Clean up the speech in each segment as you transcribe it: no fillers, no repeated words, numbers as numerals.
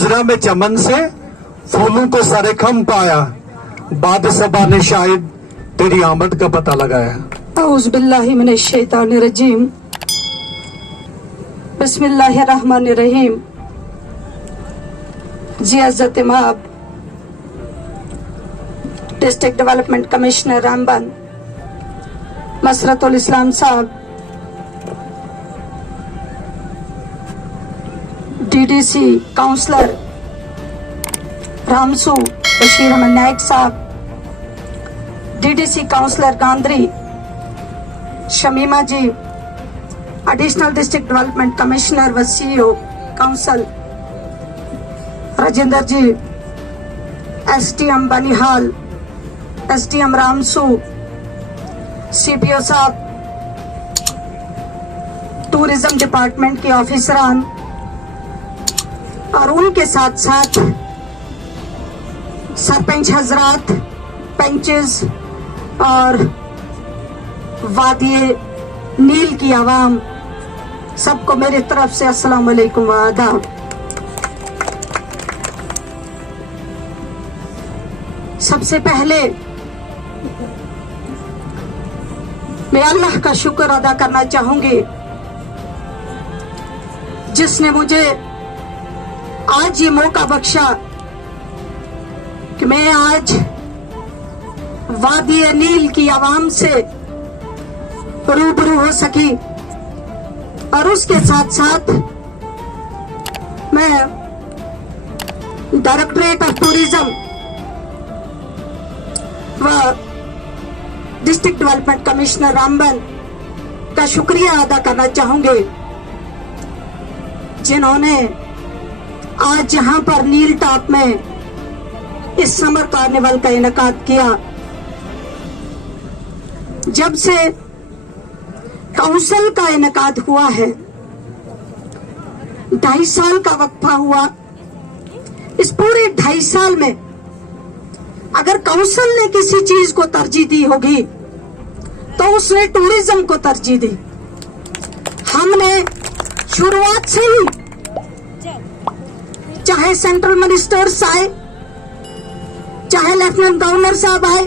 गुजरा में चमन से फूलों को सरेखम पाया, बाद सबा ने शायद तेरी आमद का पता लगाया। औज़ु बिल्लाहि मिनश शैतानिर रजीम, बिस्मिल्लाहिर रहमानिर रहीम। जी हज़रत इमाम district development commissioner Ramban Masratul Islam साहब, डीडीसी काउंसलर रामसू बशीर अहमद नायक साहब, DDC councillor Gandhri Shamima ji, additional district development commissioner व CEO council Rajendra ji, SDM Banihal, SDM Ramsu, CPO साहब, टूरिज्म डिपार्टमेंट के ऑफिसरान और उनके साथ साथ सरपंच हजरात, पंचेस और वादिये नील की आवाम, सबको मेरी तरफ से अस्सलाम वालेकुम व आदाब। सबसे पहले मैं अल्लाह का शुक्र अदा करना चाहूंगी जिसने मुझे आज ये मौका बख्शा कि मैं आज वादी नील की आवाम से रूबरू हो सकी, और उसके साथ साथ मैं डायरेक्टरेट ऑफ टूरिज्म व डिस्ट्रिक्ट डेवलपमेंट कमिश्नर रामबन का शुक्रिया अदा करना चाहूंगी जिन्होंने आज यहाँ पर नील टॉप में इस समर कार्निवल का इनेकाद किया। जब से काउंसिल का इनेकाद हुआ है, 2.5 साल का वक्फा हुआ। इस पूरे 2.5 साल में अगर काउंसिल ने किसी चीज को तरजीह दी होगी तो उसने टूरिज्म को तरजीह दी। हमने शुरुआत से ही, चाहे सेंट्रल मिनिस्टर्स आए, चाहे लेफ्टिनेंट गवर्नर साहब आए,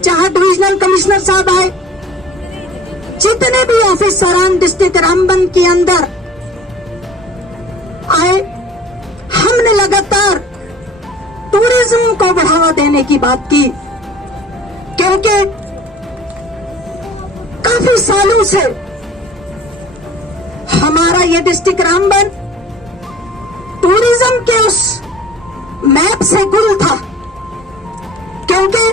चाहे डिविजनल कमिश्नर साहब आए, जितने भी ऑफिसरान डिस्ट्रिक्ट रामबन के अंदर आए, हमने लगातार टूरिज्म को बढ़ावा देने की बात की, क्योंकि काफी सालों से हमारा ये डिस्ट्रिक्ट रामबन टूरिज्म के उस मैप से गुल था। क्योंकि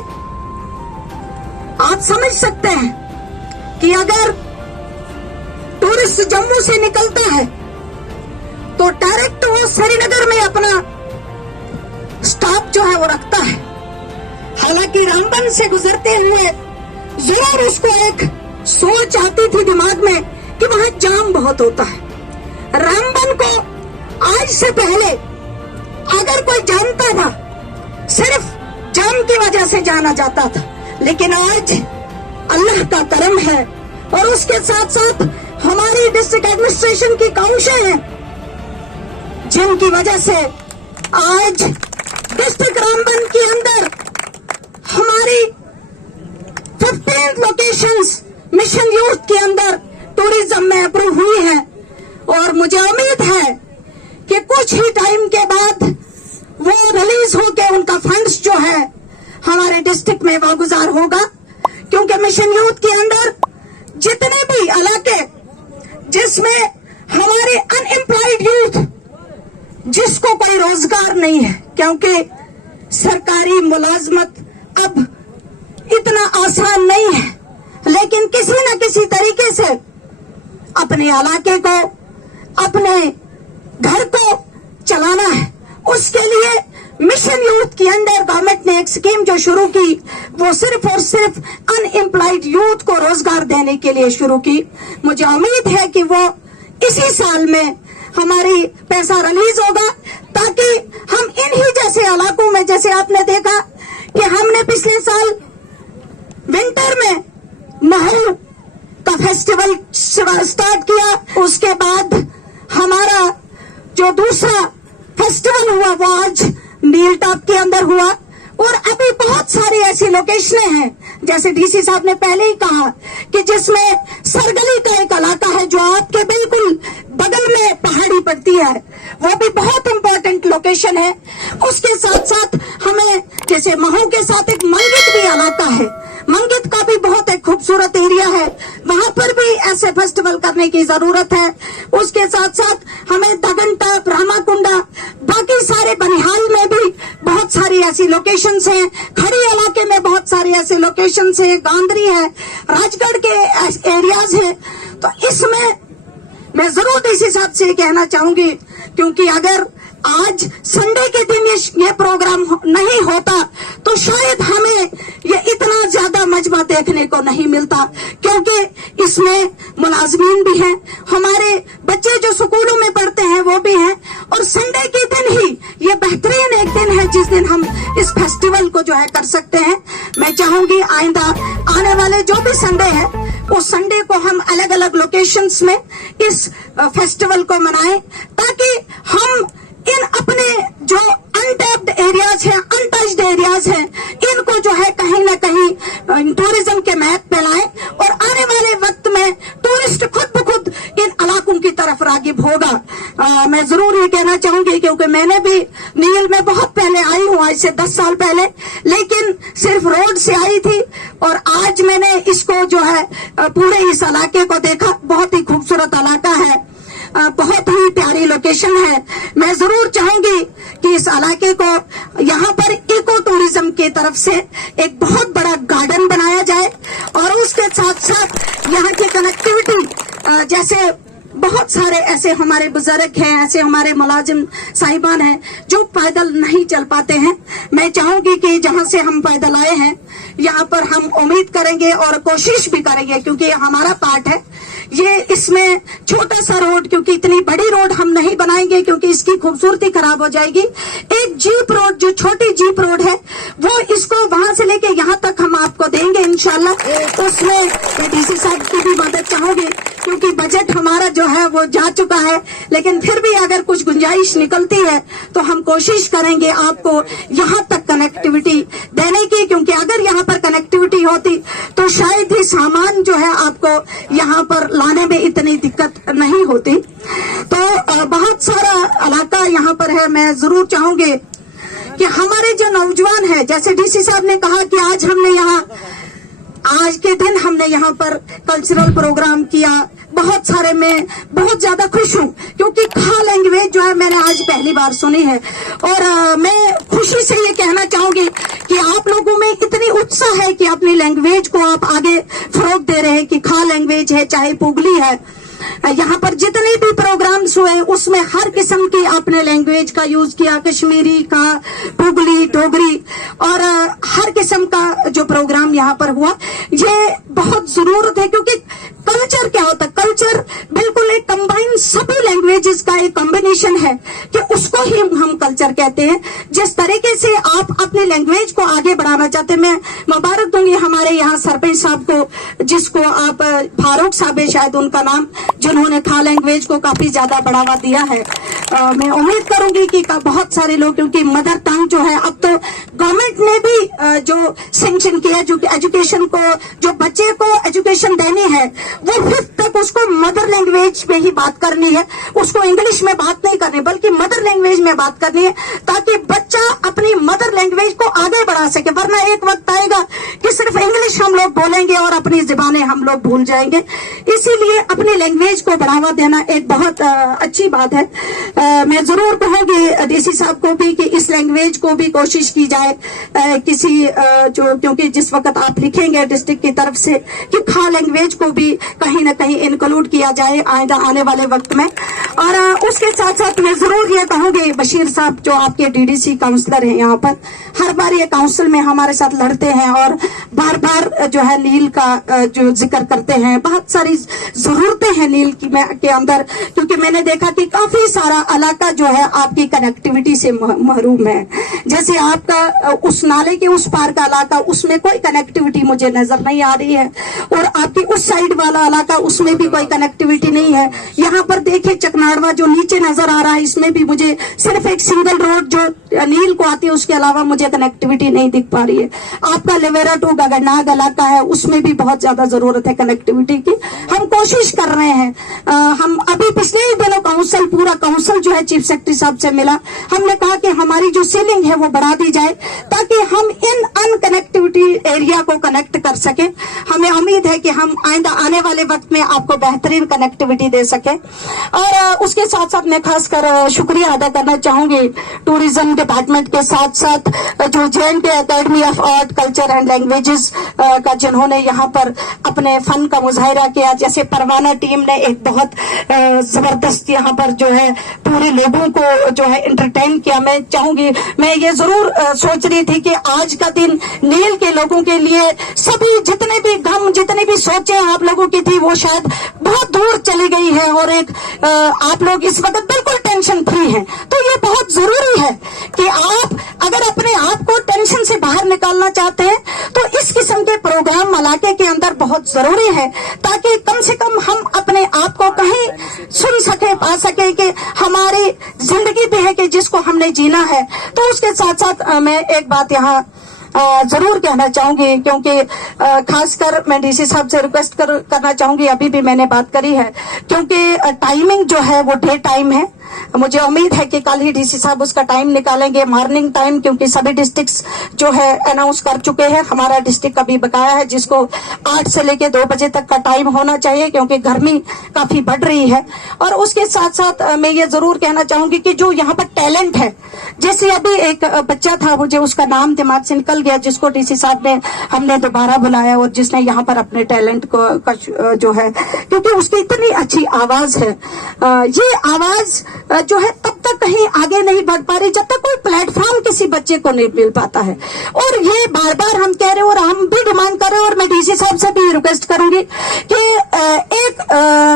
आप समझ सकते हैं कि अगर टूरिस्ट जम्मू से निकलता है तो डायरेक्ट वो श्रीनगर में अपना स्टॉप जो है वो रखता है। हालांकि रामबन से गुजरते हुए जरूर उसको एक सोच आती थी दिमाग में कि वहां जाम बहुत होता है। रामबन को आज से पहले अगर कोई जानता था सिर्फ जाम की वजह से जाना जाता था, लेकिन आज अल्लाह का करम है और उसके साथ साथ हमारी डिस्ट्रिक्ट एडमिनिस्ट्रेशन की काउंसिल है जिनकी वजह से आज डिस्ट्रिक्ट रामबन के अंदर हमारी 15 लोकेशंस मिशन यूथ के अंदर टूरिज्म में अप्रूव हुई है। और मुझे उम्मीद है कि कुछ ही टाइम के बाद वो रिलीज होकर उनका फंड्स जो है हमारे डिस्ट्रिक्ट में वागुजार होगा, क्योंकि मिशन यूथ के अंदर जितने भी इलाके जिसमें हमारे अनएम्प्लॉयड यूथ जिसको कोई रोजगार नहीं है, क्योंकि सरकारी मुलाजमत अब इतना आसान नहीं है, लेकिन किसी न किसी तरीके से अपने इलाके को, अपने घर को चलाना है। उसके लिए मिशन यूथ के अंडर गवर्नमेंट ने एक स्कीम जो शुरू की वो सिर्फ और सिर्फ अनएम्प्लॉयड यूथ को रोजगार देने के लिए शुरू की। मुझे उम्मीद है कि वो इसी साल में हमारी पैसा रिलीज होगा, ताकि हम इन्हीं जैसे इलाकों में, जैसे आपने देखा कि हमने पिछले साल विंटर में महल का फेस्टिवल स्टार्ट किया, उसके बाद हमारा जो दूसरा लोकेशनें हैं, जैसे डीसी साहब ने पहले ही कहा कि जिसमें सरगली का एक इलाका है जो आपके बिल्कुल बगल में पहाड़ी पड़ती है, वो भी बहुत इंपॉर्टेंट लोकेशन है। उसके साथ साथ हमें जैसे महू के साथ एक मंगित भी इलाका है, मंगित का भी बहुत एक खूबसूरत एरिया है, वहां पर भी ऐसे फेस्टिवल करने की जरूरत है। उसके साथ साथ हमें दगनटा, ब्रह्माकुंडा, बाकी सारे बनिहाल में भी बहुत सारी ऐसी लोकेशंस हैं, खड़ी इलाके में बहुत सारी ऐसे लोकेशंस हैं, गांधरी है, राजगढ़ के एरियाज हैं। तो इसमें मैं जरूर डीसी साहब से कहना चाहूंगी, क्योंकि अगर आज संडे के दिन ये प्रोग्राम नहीं होता तो शायद हमें ये इतना ज्यादा मजमा देखने को नहीं मिलता, क्योंकि इसमें मुलाजमीन भी हैं, हमारे बच्चे जो स्कूलों में पढ़ते हैं वो भी हैं, और संडे के दिन ही ये बेहतरीन एक दिन है जिस दिन हम इस फेस्टिवल को जो है कर सकते हैं। मैं चाहूंगी आइंदा आने वाले जो भी संडे है उस संडे को हम अलग अलग लोकेशंस में इस फेस्टिवल को मनाएं, ताकि हम इन अपने जो अनटैप्ड एरियाज हैं, अनटच्ड एरियाज हैं, इनको जो है कहीं ना कहीं टूरिज्म के मैप पे लाएं, और आने वाले वक्त में टूरिस्ट खुद ब खुद इन इलाकों की तरफ रागिब होगा। मैं जरूर ये कहना चाहूंगी, क्योंकि मैंने भी नील में बहुत पहले आई हूँ, आज से 10 साल पहले, लेकिन सिर्फ रोड से आई थी, और आज मैंने इसको जो है पूरे इस इलाके को देखा। बहुत ही खूबसूरत इलाका है, बहुत ही प्यारी लोकेशन है। मैं जरूर चाहूंगी कि इस इलाके को यहाँ पर इको टूरिज्म की तरफ से एक बहुत बड़ा गार्डन बनाया जाए, और उसके साथ साथ यहाँ की कनेक्टिविटी, जैसे बहुत सारे ऐसे हमारे बुजुर्ग हैं, ऐसे हमारे मुलाजिम साहिबान हैं जो पैदल नहीं चल पाते हैं। मैं चाहूंगी कि जहां से हम पैदल आए हैं यहाँ पर हम उम्मीद करेंगे और कोशिश भी करेंगे, क्योंकि ये हमारा पार्ट है, ये इसमें छोटा सा रोड, क्योंकि इतनी बड़ी रोड हम नहीं बनाएंगे क्योंकि इसकी खूबसूरती खराब हो जाएगी। एक जीप रोड, जो छोटी जीप रोड है, वो इसको वहां से लेके यहाँ तक हम आपको देंगे इंशाल्लाह। उसमें डीसी साहब की भी मदद चाहोगे, क्योंकि बजट हमारा जो है वो जा चुका है, लेकिन फिर भी अगर कुछ गुंजाइश निकलती है तो हम कोशिश करेंगे आपको यहाँ तक कनेक्टिविटी देने की, क्योंकि अगर यहाँ पर कनेक्टिविटी होती तो शायद ही सामान जो है आपको यहाँ पर लाने में इतनी दिक्कत नहीं होती। तो बहुत सारा इलाका यहाँ पर है। मैं जरूर चाहूंगी कि हमारे जो नौजवान हैं, जैसे डीसी साहब ने कहा कि आज के दिन हमने यहाँ पर कल्चरल प्रोग्राम किया, बहुत सारे, मैं बहुत ज्यादा खुश हूँ, क्योंकि खा लैंग्वेज जो है मैंने आज पहली बार सुनी है, और मैं खुशी से ये कहना चाहूंगी कि आप लोगों में इतनी उत्साह है कि अपनी लैंग्वेज को आप आगे फरोग दे रहे हैं, कि खा लैंग्वेज है, चाहे पुगली है। यहाँ पर जितने भी प्रोग्राम्स हुए उसमें हर किस्म की आपने लैंग्वेज का यूज किया, कश्मीरी का, पुगली, डोगरी, और हर किस्म का जो प्रोग्राम यहाँ पर हुआ, ये बहुत जरूरत है। क्योंकि कल्चर क्या होता है, कल्चर बिल्कुल एक कंबाइन सभी लैंग्वेजेस का एक कॉम्बिनेशन है, कि उसको ही हम कल्चर कहते हैं। जिस तरीके से आप अपनी लैंग्वेज को आगे बढ़ाना चाहते हैं, मैं मुबारक दूंगी हमारे यहाँ सरपंच साहब को, जिसको आप फारूक साहब है शायद उनका नाम, जिन्होंने खा लैंग्वेज को काफी ज्यादा बढ़ावा दिया है। मैं उम्मीद करूंगी कि बहुत सारे लोग, क्योंकि मदर टंग जो है, अब तो गवर्नमेंट ने भी जो सैंक्शन किया, जो एजुकेशन को, जो बच्चे को एजुकेशन देनी है वो 5th तक उसको मदर लैंग्वेज में ही बात करनी है, उसको इंग्लिश में बात नहीं करनी बल्कि मदर लैंग्वेज में बात करनी है, ताकि बच्चा अपनी मदर लैंग्वेज को आगे बढ़ा सके। वरना एक वक्त आएगा कि सिर्फ इंग्लिश हम लोग बोलेंगे और अपनी जुबानें हम लोग भूल जाएंगे। इसीलिए अपनी लैंग्वेज को बढ़ावा देना एक बहुत अच्छी बात है। मैं जरूर कहूंगी डीसी साहब को भी कि इस लैंग्वेज को भी कोशिश की जाए, किसी जो, क्योंकि जिस वक्त आप लिखेंगे डिस्ट्रिक्ट की तरफ से कि खा लैंग्वेज को भी कहीं ना कहीं इंक्लूड किया जाए आइंदा आने वाले वक्त में। और उसके साथ साथ मैं जरूर ये कहूंगी, बशीर साहब जो आपके डीडीसी काउंसलर हैं यहाँ पर, हर बार ये काउंसिल में हमारे साथ लड़ते हैं और बार बार जो है नील का जो जिक्र करते हैं। बहुत सारी जरूरतें हैं नील की के अंदर, क्योंकि मैंने देखा कि काफी सारा इलाका जो है आपकी कनेक्टिविटी से महरूम है। जैसे आपका उस नाले के उस पार का इलाका, उसमें कोई कनेक्टिविटी मुझे नजर नहीं आ रही है, और आपकी उस साइड वाला इलाका, उसमें भी कोई कनेक्टिविटी नहीं है। यहाँ पर देखिए चकनाड़वा जो नीचे नजर आ रहा है, इसमें भी मुझे मुझे सिर्फ एक सिंगल रोड जो नील को आती है उसके अलावा मुझे कनेक्टिविटी नहीं दिख पा रही है। आपका लेवेरा टू गगरनाग इलाका है, उसमें भी बहुत ज्यादा जरूरत है कनेक्टिविटी की। हम कोशिश कर रहे हैं। हम अभी पिछले ही दिनों पूरा काउंसिल जो है चीफ सेक्रेटरी साहब से मिला। हमने कहा कि हमारी जो सीलिंग है वो बढ़ा दी जाए ताकि हम इन अनकनेक्टिविटी एरिया को कनेक्ट कर सके। हमें उम्मीद है कि हम आने वाले वक्त में आपको बेहतरीन कनेक्टिविटी दे सके। और उसके साथ साथ मैं खासकर शुक्रिया अदा करना चाहूंगी टूरिज्म डिपार्टमेंट के साथ साथ जो JNK academy of art culture and languages का जिन्होंने यहाँ पर अपने फन का मुजाहिरा किया। जैसे परवाना टीम ने एक बहुत जबरदस्त यहाँ पर जो है पूरे लोगों को जो है एंटरटेन किया। मैं चाहूंगी, मैं ये जरूर सोच रही थी कि आज का दिन नील के लोगों के लिए सभी जितने भी गम जितनी भी सोचें आप लोगों की थी वो शायद बहुत दूर चली गई है और एक आप लोग इस वक्त बिल्कुल टेंशन फ्री हैं। तो ये बहुत जरूरी है कि आप अगर अपने आप को टेंशन से बाहर निकालना चाहते हैं तो इस किस्म के प्रोग्राम इलाके के अंदर बहुत जरूरी है ताकि कम से कम हम अपने आप को कहीं सुन सके पा सके कि हमारी जिंदगी भी है कि जिसको हमने जीना है। तो उसके साथ साथ मैं एक बात यहाँ जरूर कहना चाहूंगी क्योंकि खासकर मैं डीसी साहब से रिक्वेस्ट करना चाहूंगी। अभी भी मैंने बात करी है क्योंकि टाइमिंग जो है वो डे टाइम है। मुझे उम्मीद है कि कल ही डीसी साहब उसका टाइम निकालेंगे मॉर्निंग टाइम, क्योंकि सभी डिस्ट्रिक्ट्स जो है अनाउंस कर चुके हैं। हमारा डिस्ट्रिक्ट अभी बकाया है जिसको 8 से लेके 2 बजे तक का टाइम होना चाहिए क्योंकि गर्मी काफी बढ़ रही है। और उसके साथ साथ मैं ये जरूर कहना चाहूंगी कि जो यहाँ पर टैलेंट है, जैसे अभी एक बच्चा था, मुझे उसका नाम दिमाग से निकल गया, जिसको डीसी साहब ने हमने दोबारा बुलाया और जिसने यहाँ पर अपने टैलेंट को जो है, क्योंकि उसकी इतनी अच्छी आवाज है, ये आवाज जो है तब तक कहीं आगे नहीं बढ़ पा रही जब तक कोई प्लेटफॉर्म किसी बच्चे को नहीं मिल पाता है। और ये बार बार हम कह रहे हैं और हम भी डिमांड कर रहे हैं और मैं डीसी साहब से भी रिक्वेस्ट करूंगी कि एक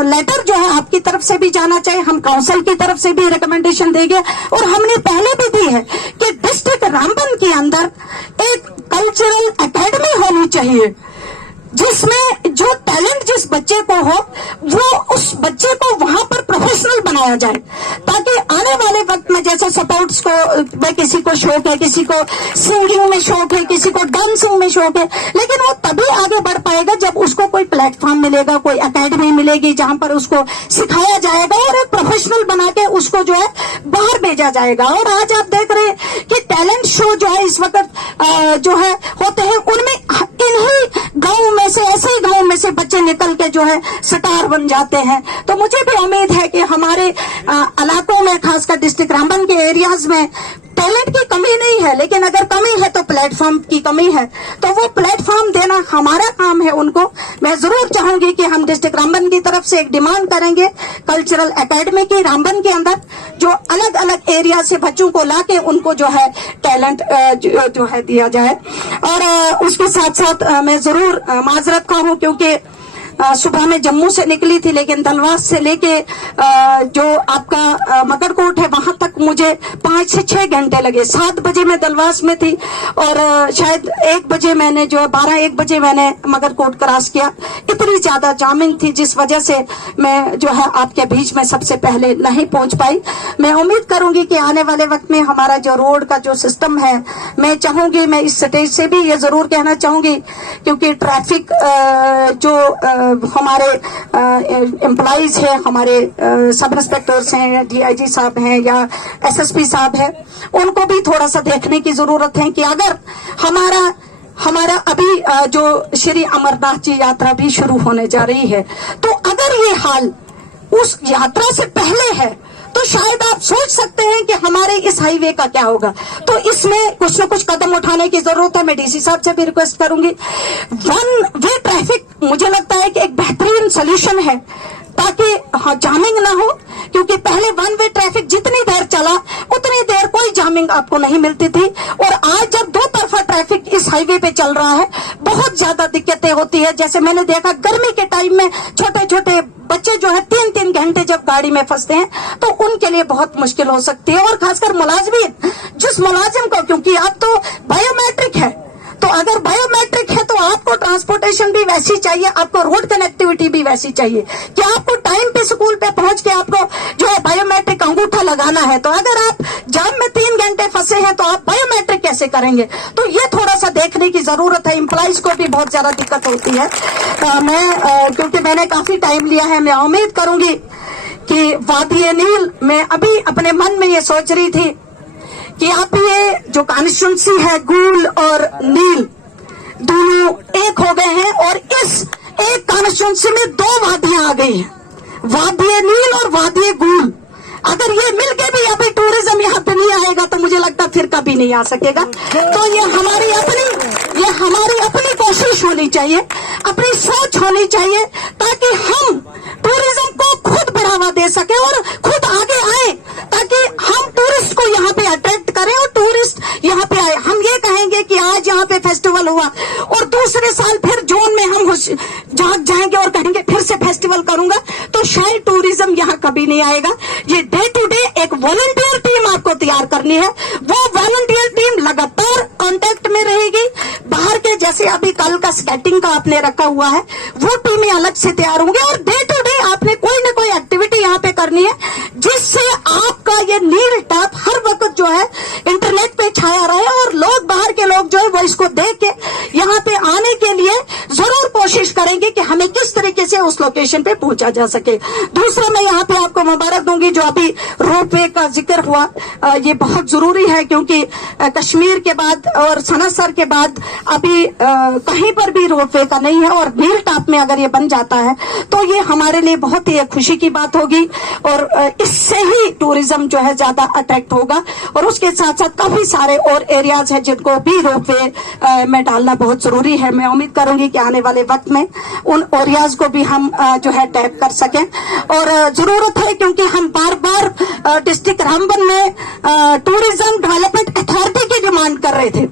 लेटर जो है आपकी तरफ से भी जाना चाहिए, हम काउंसिल की तरफ से भी रिकमेंडेशन देंगे और हमने पहले भी दी है कि डिस्ट्रिक्ट रामबन के अंदर एक कल्चरल एकेडमी होनी चाहिए जिसमें जो टैलेंट जिस बच्चे को हो वो उस बच्चे को वहां पर प्रोफेशनल बनाया जाए ताकि आने वाले वक्त में जैसे सपोर्ट्स को में किसी को शौक है, किसी को सिंगिंग में शौक है, किसी को डांसिंग में शौक है, लेकिन वो तभी आगे बढ़ पाएगा जब उसको कोई प्लेटफॉर्म मिलेगा, कोई एकेडमी मिलेगी जहां पर उसको सिखाया जाएगा और एक प्रोफेशनल बना के उसको जो है बाहर भेजा जाएगा। और आज आप देख रहे हैं कि टैलेंट शो जो है इस वक्त जो है होते हैं, उनमें इन्हीं गाँव में से ऐसे ही गाँव में से बच्चे निकल के जो है स्टार बन जाते हैं। तो मुझे भी उम्मीद है कि हमारे इलाकों में खासकर डिस्ट्रिक्ट रामबन के एरियाज में टैलेंट की कमी नहीं है, लेकिन अगर कमी है तो प्लेटफॉर्म की कमी है। तो वो प्लेटफॉर्म देना हमारा काम है उनको। मैं जरूर चाहूंगी कि हम डिस्ट्रिक्ट रामबन की तरफ से एक डिमांड करेंगे कल्चरल एकेडमी की रामबन के अंदर, जो अलग अलग एरिया से बच्चों को लाके उनको जो है टैलेंट जो है दिया जाए। और उसके साथ साथ मैं जरूर माजरत खा हूं क्योंकि सुबह में जम्मू से निकली थी, लेकिन दलवास से लेके जो आपका मकरकोट है वहां तक मुझे 5 से 6 घंटे लगे। 7 बजे मैं दलवास में थी और शायद 1 बजे मैंने जो है 12-1 बजे मैंने मकरकोट क्रॉस किया। इतनी ज्यादा जामिंग थी जिस वजह से मैं जो है आपके बीच में सबसे पहले नहीं पहुंच पाई। मैं उम्मीद करूंगी कि आने वाले वक्त में हमारा जो रोड का जो सिस्टम है, मैं चाहूंगी, मैं इस स्टेज से भी ये जरूर कहना चाहूंगी क्योंकि ट्रैफिक जो हमारे एम्प्लॉइज हैं, हमारे सब इंस्पेक्टर्स हैं, डीआईजी साहब हैं या एसएसपी साहब हैं, उनको भी थोड़ा सा देखने की जरूरत है कि अगर हमारा अभी जो श्री अमरनाथ जी यात्रा भी शुरू होने जा रही है, तो अगर ये हाल उस यात्रा से पहले है तो शायद आप सोच सकते हैं कि हमारे इस हाईवे का क्या होगा। तो इसमें कुछ न कुछ कदम उठाने की जरूरत है। मैं डीसी साहब से भी रिक्वेस्ट करूंगी। 1 वे ट्रैफिक मुझे लगता है कि एक बेहतरीन सोल्यूशन है ताकि जामिंग ना हो, क्योंकि पहले 1 वे ट्रैफिक जितनी देर चला उतनी देर कोई जामिंग आपको नहीं मिलती थी। और आज जब 2 तरफा ट्रैफिक इस हाईवे पे चल रहा है, बहुत ज्यादा दिक्कतें होती है। जैसे मैंने देखा गर्मी के टाइम में छोटे छोटे बच्चे जो है 3-3 घंटे जब गाड़ी में फंसते हैं तो उनके लिए बहुत मुश्किल हो सकती है। और खासकर मुलाजिम, जिस मुलाजिम को, क्योंकि अब तो बायोमेट्रिक है, तो अगर बायोमेट्रिक है तो आपको ट्रांसपोर्टेशन भी वैसी चाहिए, आपको रोड कनेक्टिविटी भी वैसी चाहिए कि आपको टाइम पे स्कूल पे पहुंच के आपको जो है बायोमेट्रिक अंगूठा लगाना है, तो अगर आप जाम में 3 घंटे फंसे हैं तो आप बायोमेट्रिक कैसे करेंगे? तो ये थोड़ा सा देखने की जरूरत है। एम्प्लॉइज को भी बहुत ज्यादा दिक्कत होती है। क्योंकि मैंने काफी टाइम लिया है, मैं उम्मीद करूंगी कि वादी नील, मैं अभी अपने मन में ये सोच रही थी कि आप ये जो कॉन्स्टिट्यूंसी है गूल और नील दोनों एक हो गए हैं और इस एक कॉन्स्टिट्यूंसी में 2 वादियां आ गई हैं, वादी नील और वादी गूल। अगर ये मिलके भी अभी टूरिज्म यहाँ पे नहीं आएगा तो मुझे लगता फिर कभी नहीं आ सकेगा। तो ये हमारी अपनी कोशिश होनी चाहिए, अपनी सोच होनी चाहिए, ताकि हम टूरिज्म को खुद बढ़ावा दे सके और खुद आगे आए, ताकि हम टूरिस्ट को यहाँ पे अट्रैक्ट करें और टूरिस्ट यहाँ पे आए। हम ये कहेंगे कि आज यहाँ पे फेस्टिवल हुआ और दूसरे साल फिर जून में हम जाग जाएंगे और कहेंगे फिर से फेस्टिवल करूंगा, तो शायद टूरिज्म यहाँ कभी नहीं आएगा। ये डे टू डे एक वॉलंटियर टीम आपको तैयार करनी है। वो वॉलंटियर टीम लगातार कांटेक्ट में रहेगी। बाहर के जैसे अभी कल का स्केटिंग का आपने रखा हुआ है, वो टीमें अलग से तैयार होंगे और डे टू डे आपने कोई ना कोई एक्टिविटी यहाँ पे करनी है, जिससे आपका ये नील टॉप हर वक्त जो है इंटरनेट पे छाया रहे और लोग, बाहर के लोग जो है वो इसको देख के यहाँ पे आने के लिए जरूर कोशिश करेंगे कि हमें किस तरीके से उस लोकेशन पे पहुंचा जा सके। दूसरा, मैं यहाँ पे आपको मुबारक दूंगी, जो अभी रोपवे का जिक्र हुआ, ये बहुत जरूरी है, क्योंकि कश्मीर के बाद और सनासर के बाद अभी कहीं पर भी रोपवे का नहीं है और नील टॉप में अगर ये बन जाता है तो ये हमारे लिए बहुत ही खुशी की बात होगी और इससे ही टूरिज्म जो है ज्यादा अट्रैक्ट होगा। और उसके साथ साथ काफी सारे और एरियाज हैं जिनको भी रोपवे में डालना बहुत जरूरी है। मैं उम्मीद करूंगी कि आने वाले वक्त में उन एरियाज को भी हम जो है टैप कर सकें और जरूरत है, क्योंकि हम बार बार डिस्ट्रिक्ट रामबन में टूरिज्म डेवलपमेंट अथॉरिटी की डिमांड कर रहे थे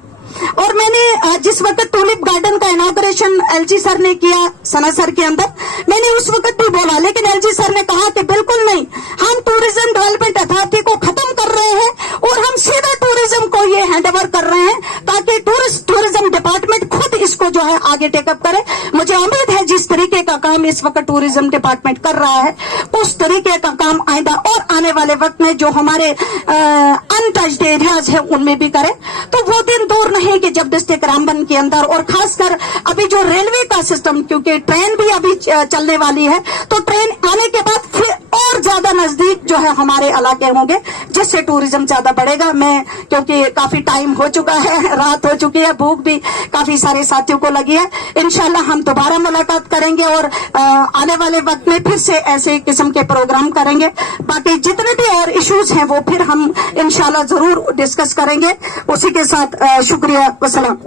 और मैंने जिस वक्त टूलिप गार्डन का इनॉग्रेशन एलजी सर ने किया सनासर के अंदर, मैंने उस वक्त भी बोला, लेकिन एलजी सर ने कहा कि बिल्कुल नहीं, हम टूरिज्म डेवलपमेंट अथॉरिटी को खत्म कर रहे हैं और हम सीधा टूरिज्म को ये हैंडओवर कर रहे हैं, ताकि टूरिज्म डिपार्टमेंट खुद इसको जो है आगे टेकअप करे। मुझे उम्मीद है जिस तरीके का काम इस वक्त टूरिज्म डिपार्टमेंट कर रहा है, उस तरीके का काम आइंदा और आने वाले वक्त में जो हमारे अनटच्ड एरियाज है उनमें भी करे। तो वो दिन दूर नहीं कि जब डिस्ट्रिक्ट रामबन के अंदर, और खासकर अभी जो रेलवे का सिस्टम, क्योंकि ट्रेन भी अभी चलने वाली है, तो ट्रेन आने के बाद फिर और ज्यादा नजदीक जो है हमारे इलाके होंगे, जिससे टूरिज्म ज्यादा बढ़ेगा। मैं, क्योंकि काफी टाइम हो चुका है, रात हो चुकी है, भूख भी काफी सारे साथियों को लगी है, इंशाल्लाह हम दोबारा मुलाकात करेंगे और आने वाले वक्त में फिर से ऐसे किस्म के प्रोग्राम करेंगे। बाकी जितने भी और इश्यूज हैं वो फिर हम इंशाल्लाह जरूर डिस्कस करेंगे। उसी के साथ शुक्रिया, वसलाम।